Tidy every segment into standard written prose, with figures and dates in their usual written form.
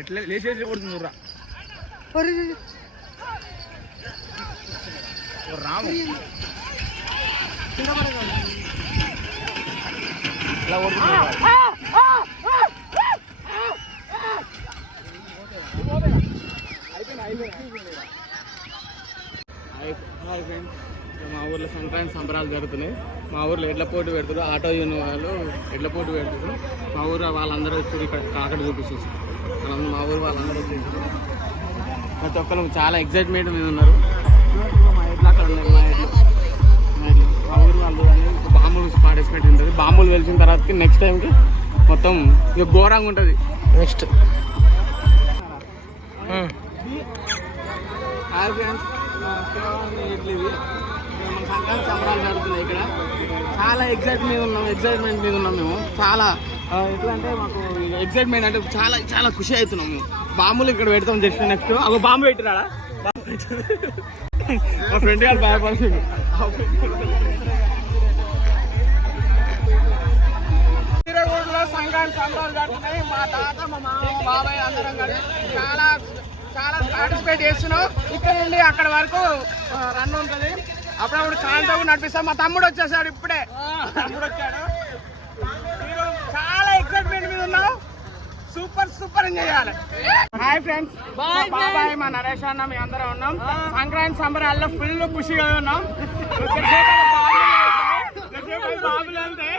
ఎట్లా లేచేసి కొడుతుంది రాము ఇలా హాయ్ ఫ్రెండ్స్, మా ఊర్లో సంక్రాంతి సంబరాలు జరుగుతున్నాయి. మా ఊర్లో ఎడ్ల పోటీ పెడుతున్నారు. ఆటో యూనియన్ వాళ్ళు ఎడ్ల పోటీ పెడుతున్నారు. మా ఊరు వాళ్ళందరూ వచ్చి ఇక్కడ కాకడ చూపించేసి మా ఊరు వాళ్ళందరూ వచ్చేసి ప్రతి ఒక్కరు చాలా ఎగ్జైట్మెంట్ మీద ఉన్నారు. మా ఎడ్లు అక్కడ ఉన్నాయి. మా ఊరు వాళ్ళు అని బాంబులు పార్టిసిపేట్ ఉంటుంది. బాంబులు వెలిసిన తర్వాతకి నెక్స్ట్ టైంకి మొత్తం ఇక ఘోరంగా ఉంటుంది. నెక్స్ట్ హాయ్ ఫ్రెండ్స్, ఇడ్లీ మన సంక్రాంతి సంబరాలు జరుగుతున్నాయి. ఇక్కడ చాలా ఎగ్జైట్మెంట్ మీద ఉన్నాం మేము. చాలా ఎట్లా అంటే మాకు ఎగ్జైట్మెంట్ అంటే చాలా చాలా ఖుషి అవుతున్నాం మేము. బాంబులు ఇక్కడ పెడతాం జస్ట్ నెక్స్ట్. ఒక బాంబు పెట్టినాడా? మా ఫ్రెండ్ గారు భయపడుతుంది. సంక్రాంతి సంబరాలు జరుగుతున్నాయి. మా తాత మా మామ బాబాయ్ అందరం కలిసి చాలా చాలా పార్టిసిపేట్ చేస్తున్నాం. ఇక్కడ నుండి అక్కడ వరకు రన్ ఉంటుంది. అప్పుడప్పుడు కాంతో నడిపిస్తాం. మా తమ్ముడు వచ్చేసాడు, ఇప్పుడే తమ్ముడు వచ్చాడు. మీరు చాలా ఎక్సైట్మెంట్ మీద ఉన్నాం. సూపర్ ఎంజాయ్ చేయాలి. హాయ్ ఫ్రెండ్స్, బాబాయ్ మా నరేష్ అన్న మేము అందరం ఉన్నాం. సంక్రాంతి సంబరాల్లో ఫుల్ ఖుషిగా ఉన్నాం. బాబులు అంతే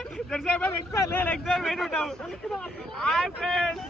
ఎక్సైట్మెంట్ ఉంటాం. Hi friends.